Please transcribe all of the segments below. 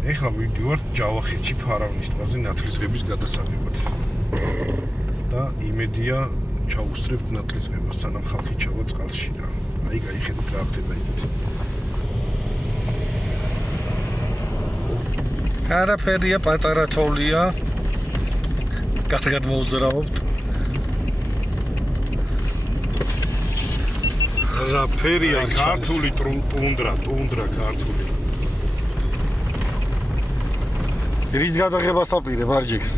ეხლა მივდივართ ჯავახეთში ფარავნის ტბაზე ნათლისღების გადასაღებად. და იმედია ჩავუსწრებთ ნათლისღებას, სანამ ხალხი ჩავა წყალში რა. აი, გაიხედეთ რა ხდება იქით. არაფერია, პატარა თოვლია. კარგად მოუძრავობთ. არაფერია, ქართული ტუნდრა ქართული. რის გადაღებას აპირებ არჯიქს?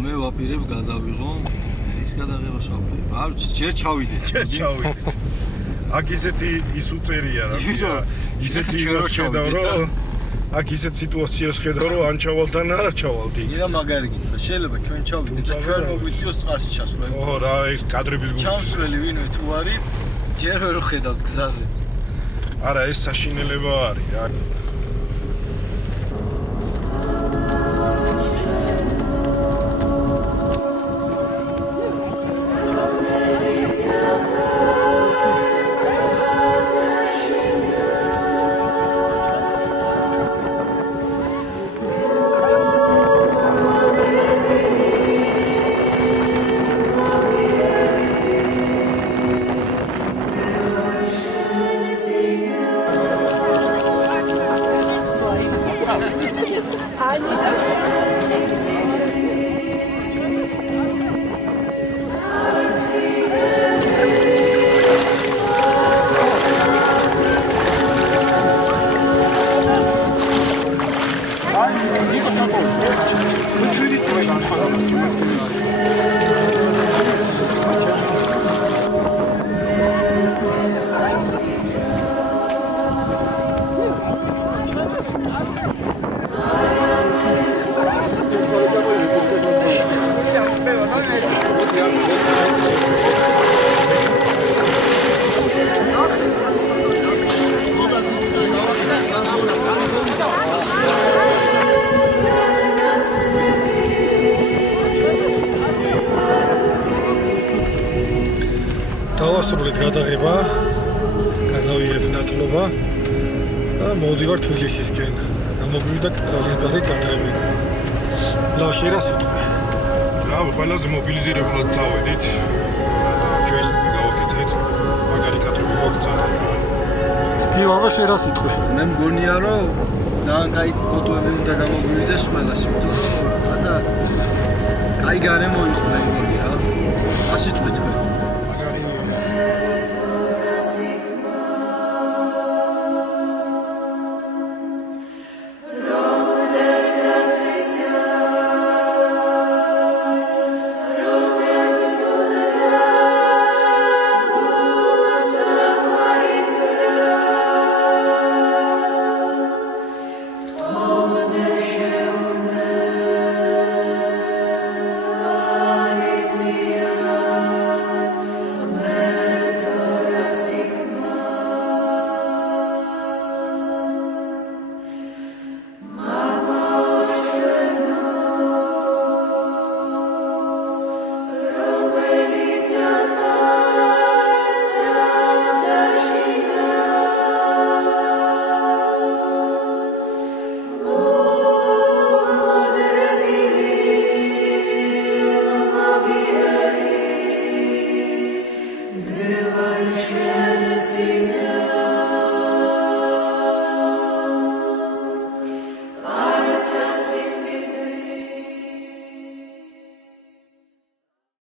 მე ვაპირებ გადავიღო. რის გადაღებას ვაპირებ? არ ვიცი, ჯერ ჩავიდეთ. აქ ისეთი ის უწერია რა. ისეთი შეხედავ რომ აქ ისეთ სიტუაციას ხედავ რომ ან ჩავალთ ან არა ჩავალთ იქ. იდა მაგარი გითხრა, შეიძლება ჩვენ ჩავიდეთ და ჩვენ მოგვიწიოს წყალში ჩასვლა. ოჰო რა ეს კადრების გუნდი. ჩავსვლელი ვინმე თუ არის, ჯერ ვერ ვხედავთ გზაზე. არა ეს საშინელება არის რა. დავასრულეთ გადაღება, გადავიეთ ნათლობა და მოვდივართ თბილისისკენ. გამოგვივიდა ძალიან კარგი კადრები. ლაშე რა სიტყვა. რა ყველაზე მობილიზირებულად წავედით. ჩვენ გავაკეთეთ მაგარი კადრები მოგცა. კი, აბა შე რა სიტყვა. მე მგონია რომ ძალიან კაი ფოტოები უნდა გამოგვივიდეს ყველას, იმიტომ რომ რაცა კაი გარემო იყო მე მგონი რა. ასე თქვით.